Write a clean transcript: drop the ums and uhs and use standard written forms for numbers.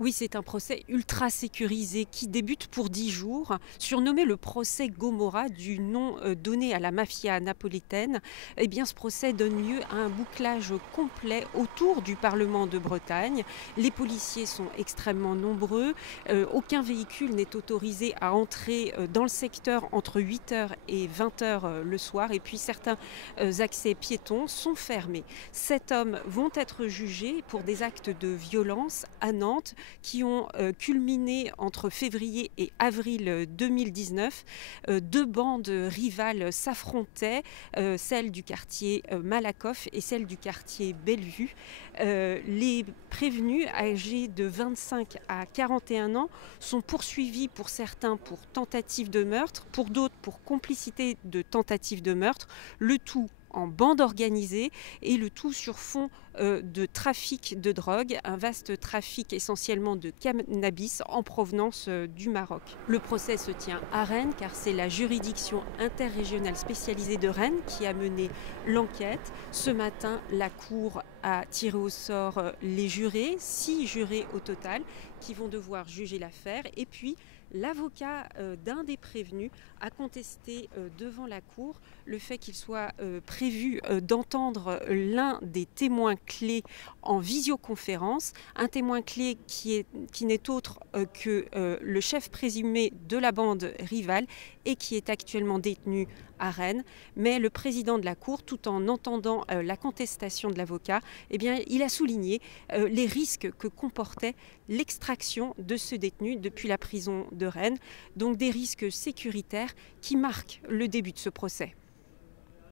Oui, c'est un procès ultra sécurisé qui débute pour 10 jours, surnommé le procès Gomorra du nom donné à la mafia napolitaine. Eh bien, ce procès donne lieu à un bouclage complet autour du Parlement de Bretagne. Les policiers sont extrêmement nombreux. Aucun véhicule n'est autorisé à entrer dans le secteur entre 8 h et 20 h le soir. Et puis, certains accès piétons sont fermés. 7 hommes vont être jugés pour des actes de violence à Nantes qui ont culminé entre février et avril 2019. Deux bandes rivales s'affrontaient, celle du quartier Malakoff et celle du quartier Bellevue. Les prévenus âgés de 25 à 41 ans sont poursuivis pour certains pour tentative de meurtre, pour d'autres pour complicité de tentative de meurtre, le tout en bande organisée et le tout sur fond de trafic de drogue, un vaste trafic essentiellement de cannabis en provenance du Maroc. Le procès se tient à Rennes car c'est la juridiction interrégionale spécialisée de Rennes qui a mené l'enquête. Ce matin, la Cour a tiré au sort les jurés, 6 jurés au total, qui vont devoir juger l'affaire. Et puis, l'avocat d'un des prévenus a contesté devant la Cour le fait qu'il soit prévu d'entendre l'un des témoins clés en visioconférence, un témoin clé qui n'est autre que le chef présumé de la bande rivale et qui est actuellement détenu à Rennes. Mais le président de la Cour, tout en entendant la contestation de l'avocat, eh bien, il a souligné les risques que comportait l'extraction de ce détenu depuis la prison de Rennes, donc des risques sécuritaires qui marquent le début de ce procès.